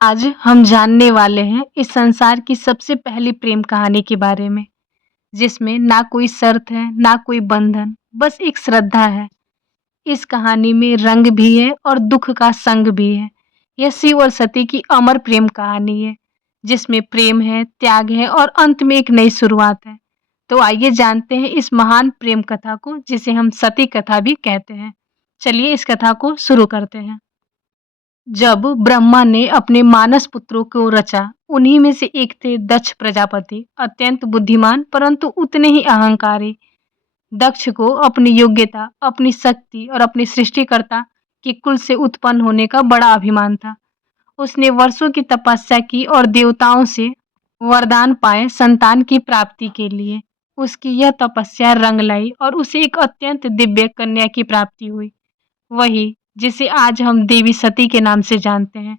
आज हम जानने वाले हैं इस संसार की सबसे पहली प्रेम कहानी के बारे में, जिसमें ना कोई शर्त है, ना कोई बंधन, बस एक श्रद्धा है। इस कहानी में रंग भी है और दुख का संग भी है। यह शिव और सती की अमर प्रेम कहानी है, जिसमें प्रेम है, त्याग है और अंत में एक नई शुरुआत है। तो आइए जानते हैं इस महान प्रेम कथा को, जिसे हम सती कथा भी कहते हैं। चलिए इस कथा को शुरू करते हैं। जब ब्रह्मा ने अपने मानस पुत्रों को रचा, उन्हीं में से एक थे दक्ष प्रजापति, अत्यंत बुद्धिमान परंतु उतने ही अहंकारी। दक्ष को अपनी योग्यता, अपनी शक्ति और अपने सृष्टिकर्ता के कुल से उत्पन्न होने का बड़ा अभिमान था। उसने वर्षों की तपस्या की और देवताओं से वरदान पाए संतान की प्राप्ति के लिए। उसकी यह तपस्या रंग लाई और उसे एक अत्यंत दिव्य कन्या की प्राप्ति हुई, वही जिसे आज हम देवी सती के नाम से जानते हैं।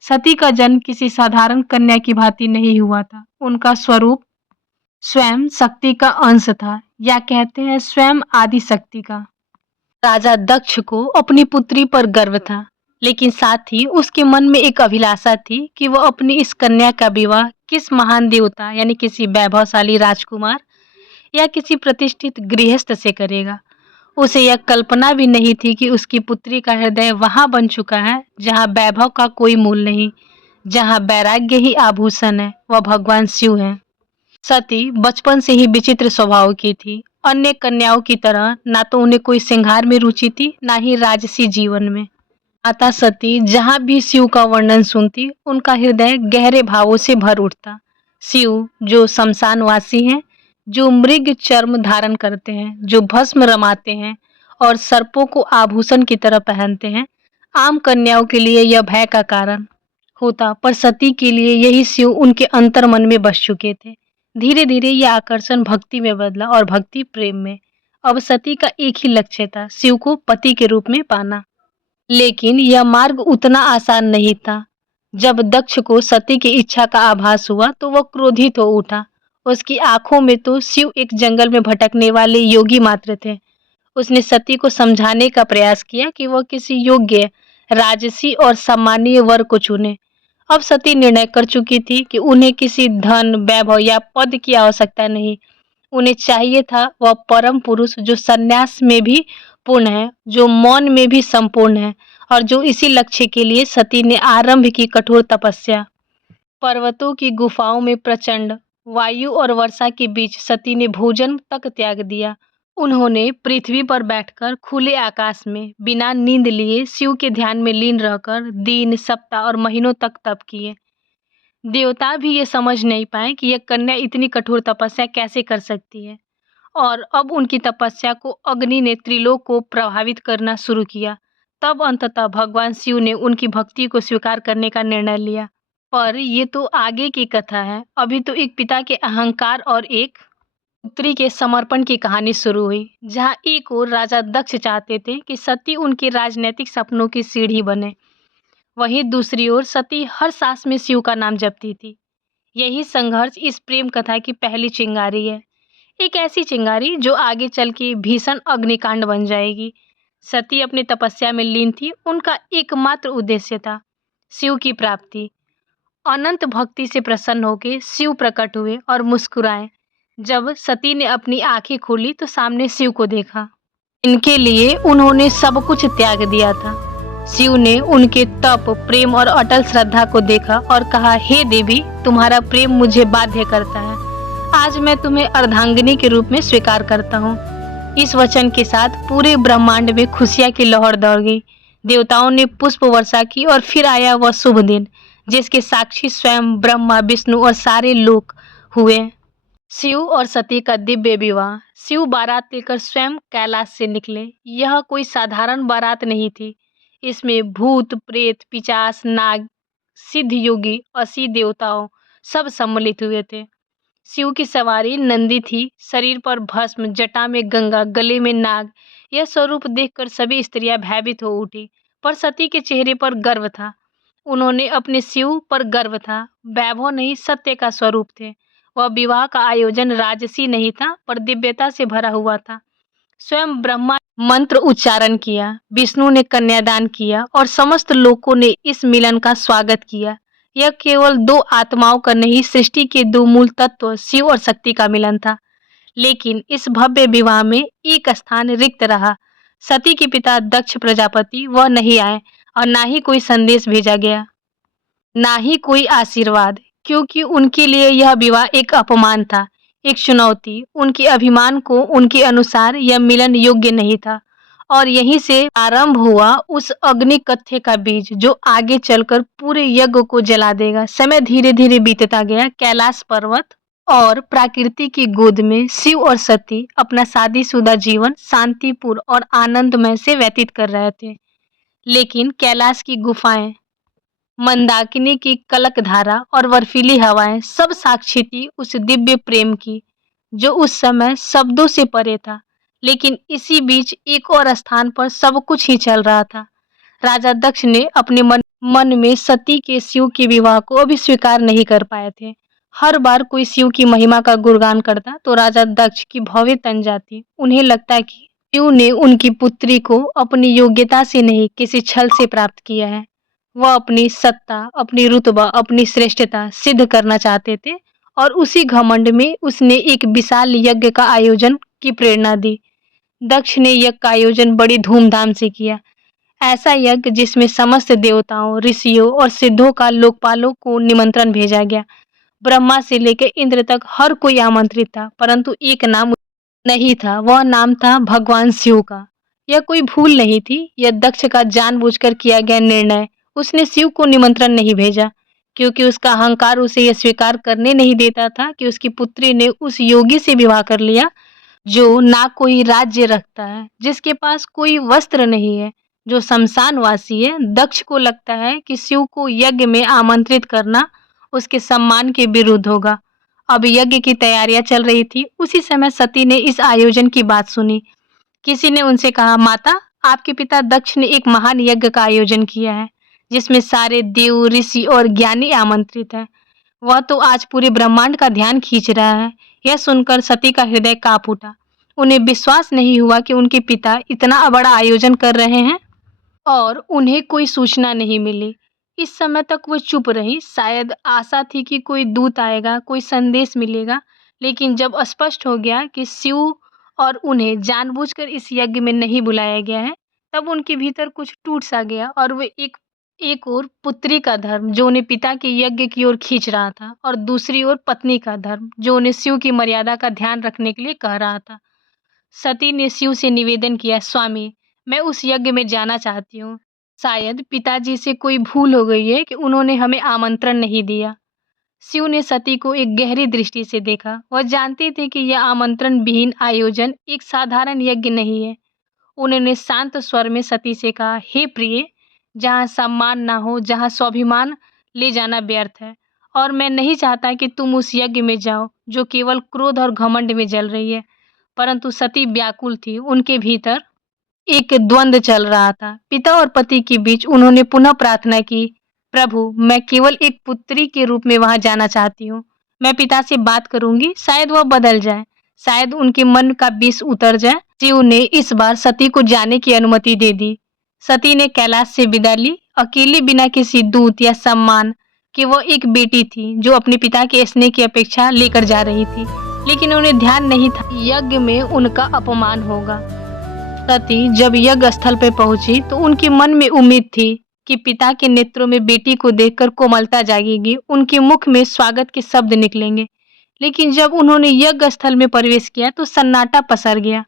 सती का जन्म किसी साधारण कन्या की भांति नहीं हुआ था। उनका स्वरूप स्वयं शक्ति का अंश था, या कहते हैं स्वयं आदि शक्ति का। राजा दक्ष को अपनी पुत्री पर गर्व था, लेकिन साथ ही उसके मन में एक अभिलाषा थी कि वह अपनी इस कन्या का विवाह किस महान देवता यानी किसी वैभवशाली राजकुमार या किसी प्रतिष्ठित गृहस्थ से करेगा। उसे यह कल्पना भी नहीं थी कि उसकी पुत्री का हृदय वहां बन चुका है जहां वैभव का कोई मूल नहीं, जहां वैराग्य ही आभूषण है, वह भगवान शिव है। सती बचपन से ही विचित्र स्वभाव की थी। अन्य कन्याओं की तरह ना तो उन्हें कोई श्रृंगार में रुचि थी, ना ही राजसी जीवन में। माता सती जहां भी शिव का वर्णन सुनती, उनका हृदय गहरे भावों से भर उठता। शिव जो शमशानवासी हैं, जो मृग चर्म धारण करते हैं, जो भस्म रमाते हैं और सर्पों को आभूषण की तरह पहनते हैं, आम कन्याओं के लिए यह भय का कारण होता, पर सती के लिए यही शिव उनके अंतर मन में बस चुके थे। धीरे धीरे यह आकर्षण भक्ति में बदला और भक्ति प्रेम में। अब सती का एक ही लक्ष्य था, शिव को पति के रूप में पाना। लेकिन यह मार्ग उतना आसान नहीं था। जब दक्ष को सती की इच्छा का आभास हुआ तो वह क्रोधित हो उठा। उसकी आंखों में तो शिव एक जंगल में भटकने वाले योगी मात्र थे। उसने सती को समझाने का प्रयास किया कि वह किसी योग्य, राजसी और सम्मानीय वर को चुने। अब सती निर्णय कर चुकी थी कि उन्हें किसी धन, वैभव या पद की आवश्यकता नहीं। उन्हें चाहिए था वह परम पुरुष जो संन्यास में भी पूर्ण है, जो मौन में भी संपूर्ण है, और जो इसी लक्ष्य के लिए सती ने आरंभ की कठोर तपस्या। पर्वतों की गुफाओं में प्रचंड वायु और वर्षा के बीच सती ने भोजन तक त्याग दिया। उन्होंने पृथ्वी पर बैठकर खुले आकाश में बिना नींद लिए शिव के ध्यान में लीन रहकर दिन, सप्ताह और महीनों तक तप किए। देवता भी ये समझ नहीं पाए कि यह कन्या इतनी कठोर तपस्या कैसे कर सकती है। और अब उनकी तपस्या को अग्नि ने त्रिलोक को प्रभावित करना शुरू किया। तब अंततः भगवान शिव ने उनकी भक्ति को स्वीकार करने का निर्णय लिया। पर ये तो आगे की कथा है। अभी तो एक पिता के अहंकार और एक पुत्री के समर्पण की कहानी शुरू हुई, जहाँ एक ओर राजा दक्ष चाहते थे कि सती उनके राजनीतिक सपनों की सीढ़ी बने, वहीं दूसरी ओर सती हर सांस में शिव का नाम जपती थी। यही संघर्ष इस प्रेम कथा की पहली चिंगारी है, एक ऐसी चिंगारी जो आगे चल के भीषण अग्निकांड बन जाएगी। सती अपनी तपस्या में लीन थी। उनका एकमात्र उद्देश्य था शिव की प्राप्ति। अनंत भक्ति से प्रसन्न होकर शिव प्रकट हुए और मुस्कुराए। जब सती ने अपनी आंखें खोली तो सामने शिव को देखा। इनके लिए उन्होंने सब कुछ त्याग दिया था। शिव ने उनके तप, प्रेम और अटल श्रद्धा को देखा और कहा, हे देवी, तुम्हारा प्रेम मुझे बाध्य करता है। आज मैं तुम्हें अर्धांगिनी के रूप में स्वीकार करता हूँ। इस वचन के साथ पूरे ब्रह्मांड में खुशियां की लहर दौड़ गई। देवताओं ने पुष्प वर्षा की और फिर आया वह शुभ दिन, जिसके साक्षी स्वयं ब्रह्मा, विष्णु और सारे लोक हुए। शिव और सती का दिव्य विवाह। शिव बारात लेकर स्वयं कैलाश से निकले। यह कोई साधारण बारात नहीं थी। इसमें भूत, प्रेत, पिशाच, नाग, सिद्ध योगी, 80 देवताओं सब सम्मिलित हुए थे। शिव की सवारी नंदी थी, शरीर पर भस्म, जटा में गंगा, गले में नाग। यह स्वरूप देखकर सभी स्त्रियां भयभीत हो उठी, पर सती के चेहरे पर गर्व था। उन्होंने अपने शिव पर गर्व था। वैभव नहीं, सत्य का स्वरूप थे। वह विवाह का आयोजन राजसी नहीं था, पर दिव्यता से भरा हुआ था। स्वयं ब्रह्मा मंत्र उच्चारण किया, विष्णु ने कन्यादान किया और समस्त लोगों ने इस मिलन का स्वागत किया। यह केवल दो आत्माओं का नहीं, सृष्टि के दो मूल तत्व शिव और शक्ति का मिलन था। लेकिन इस भव्य विवाह में एक स्थान रिक्त रहा। सती के पिता दक्ष प्रजापति वह नहीं आए और ना ही कोई संदेश भेजा गया, ना ही कोई आशीर्वाद, क्योंकि उनके लिए यह विवाह एक अपमान था, एक चुनौती। उनके अभिमान को उनके अनुसार यह मिलन योग्य नहीं था। और यहीं से आरंभ हुआ उस अग्नि कथ्य का बीज जो आगे चलकर पूरे यज्ञ को जला देगा। समय धीरे धीरे बीतता गया। कैलाश पर्वत और प्रकृति की गोद में शिव और सती अपना शादीशुदा जीवन शांतिपूर्ण और आनंदमय से व्यतीत कर रहे थे। लेकिन कैलाश की गुफाएं, मंदाकिनी की कलकधारा और बर्फीली हवाएं सब साक्षी थी उस दिव्य प्रेम की, जो उस समय शब्दों से परे था। लेकिन इसी बीच एक और स्थान पर सब कुछ ही चल रहा था। राजा दक्ष ने अपने मन में सती के शिव के विवाह को अभी स्वीकार नहीं कर पाए थे। हर बार कोई शिव की महिमा का गुणगान करता तो राजा दक्ष की भौवें तन जाती। उन्हें लगता कि शिव ने उनकी पुत्री को अपनी योग्यता से नहीं, किसी छल से प्राप्त किया है। वह अपनी सत्ता, अपनी रुतबा, अपनी श्रेष्ठता सिद्ध करना चाहते थे और उसी घमंड में उसने एक विशाल यज्ञ का आयोजन की प्रेरणा दी। दक्ष ने यज्ञ का आयोजन बड़ी धूमधाम से किया। ऐसा यज्ञ जिसमें समस्त देवताओं, ऋषियों और सिद्धों का लोकपालों को निमंत्रण भेजा गया। ब्रह्मा से लेकर इंद्र तक हर कोई आमंत्रित था, परंतु एक नाम नहीं था। वह नाम था भगवान शिव का। यह कोई भूल नहीं थी, यह दक्ष का जानबूझकर किया गया निर्णय। उसने शिव को निमंत्रण नहीं भेजा क्योंकि उसका अहंकार उसे यह स्वीकार करने नहीं देता था कि उसकी पुत्री ने उस योगी से विवाह कर लिया जो ना कोई राज्य रखता है, जिसके पास कोई वस्त्र नहीं है, जो शमशानवासी है। दक्ष को लगता है कि शिव को यज्ञ में आमंत्रित करना उसके सम्मान के विरुद्ध होगा। अब यज्ञ की तैयारियां चल रही थी। उसी समय सती ने इस आयोजन की बात सुनी। किसी ने उनसे कहा, माता, आपके पिता दक्ष ने एक महान यज्ञ का आयोजन किया है जिसमें सारे देव, ऋषि और ज्ञानी आमंत्रित हैं। वह तो आज पूरे ब्रह्मांड का ध्यान खींच रहा है। यह सुनकर सती का हृदय कांप उठा। उन्हें विश्वास नहीं हुआ कि उनके पिता इतना बड़ा आयोजन कर रहे हैं और उन्हें कोई सूचना नहीं मिली। इस समय तक वो चुप रही। शायद आशा थी कि कोई दूत आएगा, कोई संदेश मिलेगा। लेकिन जब स्पष्ट हो गया कि शिव और उन्हें जानबूझकर इस यज्ञ में नहीं बुलाया गया है, तब उनके भीतर कुछ टूट सा गया और वे एक ओर पुत्री का धर्म जो उन्हें पिता के यज्ञ की ओर खींच रहा था, और दूसरी ओर पत्नी का धर्म जो उन्हें शिव की मर्यादा का ध्यान रखने के लिए कह रहा था। सती ने शिव से निवेदन किया, स्वामी, मैं उस यज्ञ में जाना चाहती हूँ। शायद पिताजी से कोई भूल हो गई है कि उन्होंने हमें आमंत्रण नहीं दिया। शिव ने सती को एक गहरी दृष्टि से देखा। वह जानते थे कि यह आमंत्रण विहीन आयोजन एक साधारण यज्ञ नहीं है। उन्होंने शांत स्वर में सती से कहा, हे प्रिय, जहाँ सम्मान ना हो, जहाँ स्वाभिमान ले जाना व्यर्थ है, और मैं नहीं चाहता कि तुम उस यज्ञ में जाओ जो केवल क्रोध और घमंड में जल रही है। परंतु सती व्याकुल थी। उनके भीतर एक द्वंद्व चल रहा था, पिता और पति के बीच। उन्होंने पुनः प्रार्थना की, प्रभु, मैं केवल एक पुत्री के रूप में वहां जाना चाहती हूँ। मैं पिता से बात करूंगी, शायद वह बदल जाए, शायद उनके मन का विष उतर जाए। शिव ने इस बार सती को जाने की अनुमति दे दी। सती ने कैलाश से विदा ली, अकेली, बिना किसी दूत या सम्मान कि वह एक बेटी थी जो अपने पिता के स्नेह की अपेक्षा लेकर जा रही थी। लेकिन उन्हें ध्यान नहीं था यज्ञ में उनका अपमान होगा। सती जब यज्ञ स्थल पर पहुंची तो उनके मन में उम्मीद थी कि पिता के नेत्रों में बेटी को देखकर कोमलता जागेगी, उनके मुख में स्वागत के शब्द निकलेंगे। लेकिन जब उन्होंने यज्ञ स्थल में प्रवेश किया तो सन्नाटा पसर गया।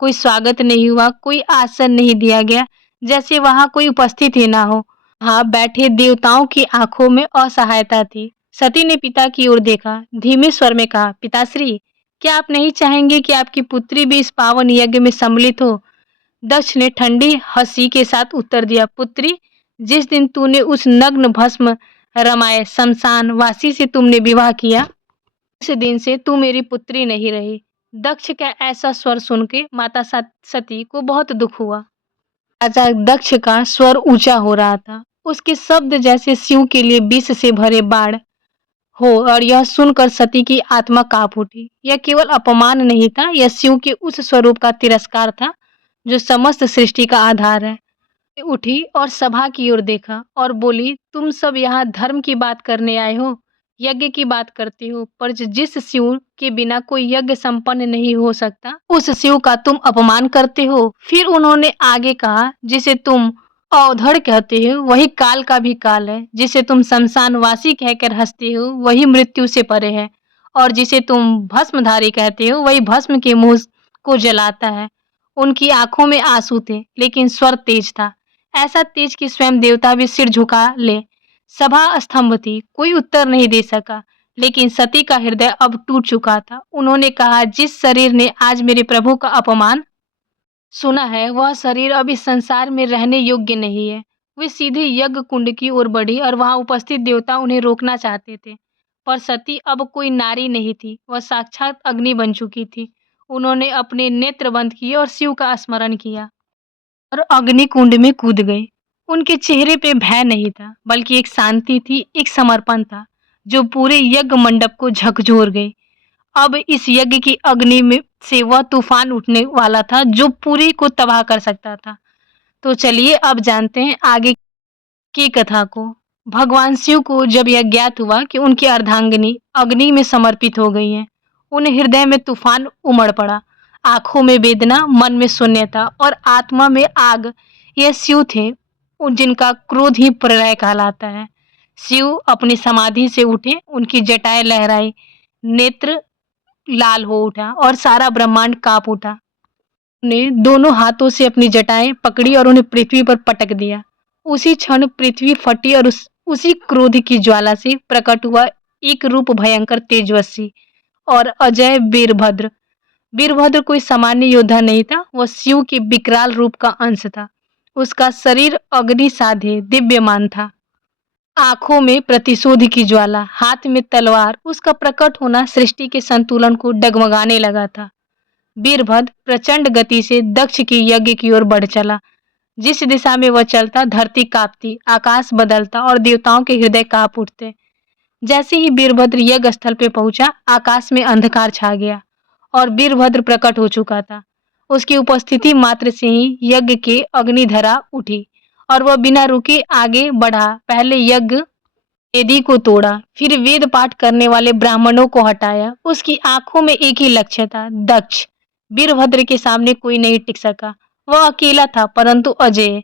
कोई स्वागत नहीं हुआ, कोई आसन नहीं दिया गया, जैसे वहां कोई उपस्थित ही ना हो। वहां बैठे देवताओं की आंखों में असहायता थी। सती ने पिता की ओर देखा, धीमे स्वर में कहा, पिताश्री, क्या आप नहीं चाहेंगे कि आपकी पुत्री भी इस पावन यज्ञ में सम्मिलित हो? दक्ष ने ठंडी हंसी के साथ उत्तर दिया, पुत्री, जिस दिन तूने उस नग्न भस्म रमाए शमशान वासी से तुमने विवाह किया, उस दिन से तू मेरी पुत्री नहीं रही। दक्ष का ऐसा स्वर सुन के माता सती को बहुत दुख हुआ। राजा दक्ष का स्वर ऊंचा हो रहा था। उसके शब्द जैसे शिव के लिए विष से भरे बाण हो, और यह सुनकर सती की आत्मा कांप उठी। यह केवल अपमान नहीं था, यह शिव के उस स्वरूप का तिरस्कार था जो समस्त सृष्टि का आधार है। उठी और सभा की ओर देखा और बोली, तुम सब यहाँ धर्म की बात करने आए हो, यज्ञ की बात करते हो, पर जिस शिव के बिना कोई यज्ञ संपन्न नहीं हो सकता, उस शिव का तुम अपमान करते हो। फिर उन्होंने आगे कहा, जिसे तुम औधड़ कहते हो, वही काल का भी काल है। जिसे तुम शमशानवासी कहकर हंसते हो, वही मृत्यु से परे है। और जिसे तुम भस्मधारी कहते हो, वही भस्म के मुंह को जलाता है। उनकी आंखों में आंसू थे, लेकिन स्वर तेज था, ऐसा तेज कि स्वयं देवता भी सिर झुका ले। सभा स्तंभ थी, कोई उत्तर नहीं दे सका, लेकिन सती का हृदय अब टूट चुका था। उन्होंने कहा, जिस शरीर ने आज मेरे प्रभु का अपमान सुना है, वह शरीर अब इस संसार में रहने योग्य नहीं है। वे सीधे यज्ञ कुंड की ओर बढ़ी और वहां उपस्थित देवता उन्हें रोकना चाहते थे, पर सती अब कोई नारी नहीं थी, वह साक्षात अग्नि बन चुकी थी। उन्होंने अपने नेत्र बंद किए और शिव का स्मरण किया और अग्नि कुंड में कूद गए। उनके चेहरे पे भय नहीं था, बल्कि एक शांति थी, एक समर्पण था, जो पूरे यज्ञ मंडप को झकझोर गई। अब इस यज्ञ की अग्नि में से वह तूफान उठने वाला था, जो पूरी को तबाह कर सकता था। तो चलिए अब जानते हैं आगे की कथा को। भगवान शिव को जब यह ज्ञात हुआ कि उनकी अर्धांगिनी अग्नि में समर्पित हो गई हैं, उन्हें हृदय में तूफान उमड़ पड़ा। आंखों में वेदना, मन में शून्यता और आत्मा में आग। यह शिव थे, जिनका क्रोध ही प्रलय कहलाता है। शिव अपनी समाधि से उठे, उनकी जटाएं लहराई, नेत्र लाल हो उठा और सारा ब्रह्मांड कांप उठा। ने दोनों हाथों से अपनी जटाएं पकड़ी और उन्हें पृथ्वी पर पटक दिया। उसी क्षण पृथ्वी फटी और उसी क्रोध की ज्वाला से प्रकट हुआ एक रूप, भयंकर, तेजस्वी और अजय वीरभद्र। वीरभद्र कोई सामान्य योद्धा नहीं था, वह शिव के विकराल रूप का अंश था। उसका शरीर अग्नि साधे दिव्यमान था, आंखों में प्रतिशोध की ज्वाला, हाथ में तलवार। उसका प्रकट होना सृष्टि के संतुलन को डगमगाने लगा था। वीरभद्र प्रचंड गति से दक्ष की यज्ञ की ओर बढ़ चला। जिस दिशा में वह चलता, धरती कांपती, आकाश बदलता और देवताओं के हृदय कांप उठते। जैसे ही वीरभद्र यज्ञ स्थल पे पहुंचा, आकाश में अंधकार छा गया और वीरभद्र प्रकट हो चुका था। उसकी उपस्थिति मात्र से ही यज्ञ के अग्निधरा उठी और वह बिना रुके आगे बढ़ा। पहले यज्ञ वेदी को तोड़ा, फिर वेद पाठ करने वाले ब्राह्मणों को हटाया। उसकी आंखों में एक ही लक्ष्य था, दक्ष। वीरभद्र के सामने कोई नहीं टिक सका। वह अकेला था, परंतु अजेय।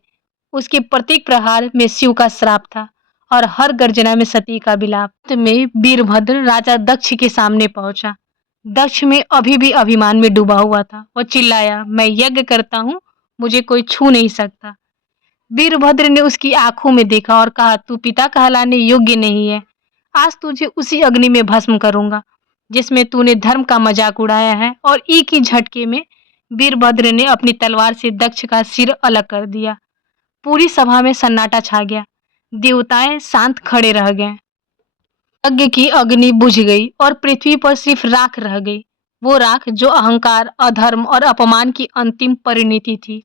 उसके प्रत्येक प्रहार में शिव का श्राप था और हर गर्जना में सती का विलाप। अंत में वीरभद्र राजा दक्ष के सामने पहुंचा। दक्ष में अभी भी अभिमान में डूबा हुआ था। वह चिल्लाया, मैं यज्ञ करता हूँ, मुझे कोई छू नहीं सकता। वीरभद्र ने उसकी आंखों में देखा और कहा, तू पिता कहलाने योग्य नहीं है। आज तुझे उसी अग्नि में भस्म करूंगा जिसमें तूने धर्म का मजाक उड़ाया है। और एक ही झटके में वीरभद्र ने अपनी तलवार से दक्ष का सिर अलग कर दिया। पूरी सभा में सन्नाटा छा गया। देवताएं शांत खड़े रह गए। यज्ञ की अग्नि बुझ गई और पृथ्वी पर सिर्फ राख रह गई, वो राख जो अहंकार, अधर्म और अपमान की अंतिम परिणति थी।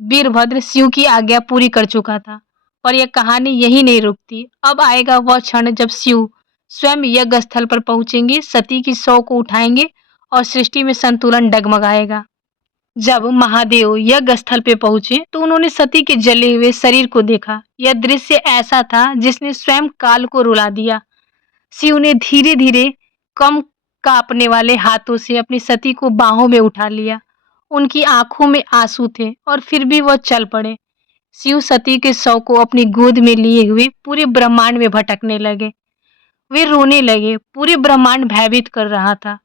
वीरभद्र शिव की आज्ञा पूरी कर चुका था, पर यह कहानी यही नहीं रुकती। अब आएगा वह क्षण जब शिव स्वयं यज्ञ स्थल पर पहुंचेंगे, सती की शव को उठाएंगे और सृष्टि में संतुलन डगमगाएगा। जब महादेव यज्ञ स्थल पे पहुंचे तो उन्होंने सती के जले हुए शरीर को देखा। यह दृश्य ऐसा था जिसने स्वयं काल को रुला दिया। शिव ने धीरे धीरे कम कांपने वाले हाथों से अपनी सती को बाहों में उठा लिया। उनकी आंखों में आंसू थे और फिर भी वह चल पड़े। शिव सती के शव को अपनी गोद में लिए हुए पूरे ब्रह्मांड में भटकने लगे। वे रोने लगे, पूरे ब्रह्मांड भयभीत कर रहा था।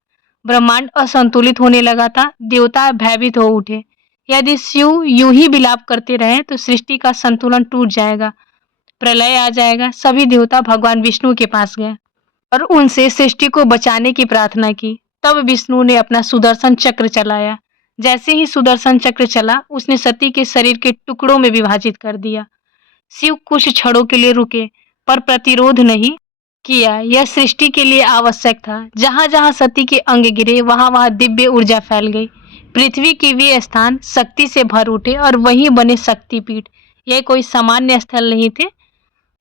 ब्रह्मांड असंतुलित होने लगा था, देवता भयभीत हो उठे। यदि शिव यूं ही विलाप करते रहे तो सृष्टि का संतुलन टूट जाएगा, प्रलय आ जाएगा। सभी देवता भगवान विष्णु के पास गए और उनसे सृष्टि को बचाने की प्रार्थना की। तब विष्णु ने अपना सुदर्शन चक्र चलाया। जैसे ही सुदर्शन चक्र चला, उसने सती के शरीर के टुकड़ों में विभाजित कर दिया। शिव कुछ क्षणों के लिए रुके, पर प्रतिरोध नहीं किया। यह सृष्टि के लिए आवश्यक था। जहां जहां सती के अंग गिरे, वहां वहां दिव्य ऊर्जा फैल गई। पृथ्वी के वे स्थान शक्ति से भर उठे और वहीं बने शक्तिपीठ। यह कोई सामान्य स्थल नहीं थे,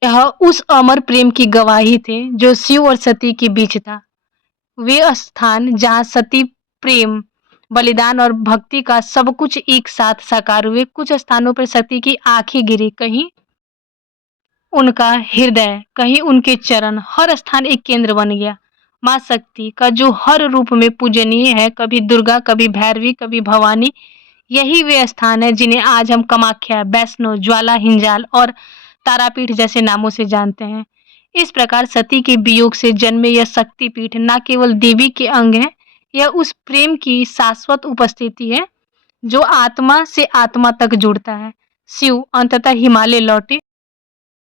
यह उस अमर प्रेम की गवाही थे जो शिव और सती के बीच था। वे स्थान जहाँ सती प्रेम बलिदान और भक्ति का सब कुछ एक साथ साकार हुए। कुछ स्थानों पर सती की आंखें गिरी, कहीं उनका हृदय, कहीं उनके चरण, हर स्थान एक केंद्र बन गया। माँ शक्ति का जो हर रूप में पूजनीय है, कभी दुर्गा, कभी भैरवी, कभी भवानी, यही वे स्थान है जिन्हें आज हम कामाख्या, वैष्णो, ज्वाला, हिंजाल और तारापीठ जैसे नामों से जानते हैं। इस प्रकार सती के वियोग से जन्मे यह शक्तिपीठ न केवल देवी के अंग है, यह उस प्रेम की शाश्वत उपस्थिति है जो आत्मा से आत्मा तक जुड़ता है। शिव अंततः हिमालय लौटे।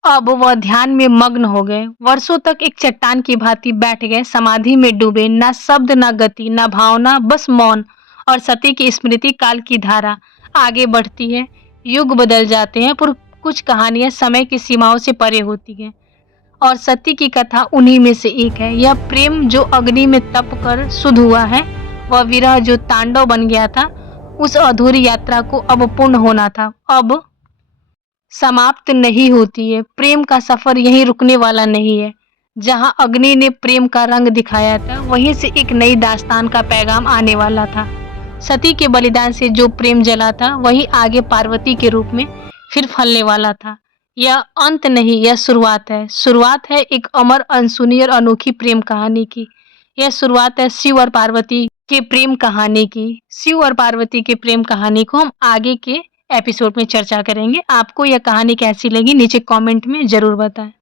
अब वह ध्यान में मग्न हो गए। वर्षों तक एक चट्टान की भांति बैठ गए, समाधि में डूबे, ना शब्द, ना गति, ना भावना, बस मौन। और सती की स्मृति काल की धारा आगे बढ़ती है। युग बदल जाते हैं, पर कुछ कहानियां समय की सीमाओं से परे होती हैं। और सती की कथा उन्हीं में से एक है। यह प्रेम जो अग्नि में तप कर शुद्ध हुआ है, वह विरह जो तांडव बन गया था, उस अधूरी यात्रा को अब पूर्ण होना था, अब समाप्त नहीं होती है। प्रेम का सफर यहीं रुकने वाला नहीं है। जहां अग्नि ने प्रेम का रंग दिखाया था, वहीं से एक नई दास्तान का पैगाम आने वाला था। सती के बलिदान से जो प्रेम जला था, वही आगे पार्वती के रूप में फिर फलने वाला था। यह अंत नहीं, यह शुरुआत है। शुरुआत है एक अमर, अनसुनी और अनोखी प्रेम कहानी की। यह शुरुआत है शिव और पार्वती के प्रेम कहानी की। शिव और पार्वती के प्रेम कहानी को हम आगे के एपिसोड में चर्चा करेंगे। आपको यह कहानी कैसी लगी नीचे कमेंट में जरूर बताएं।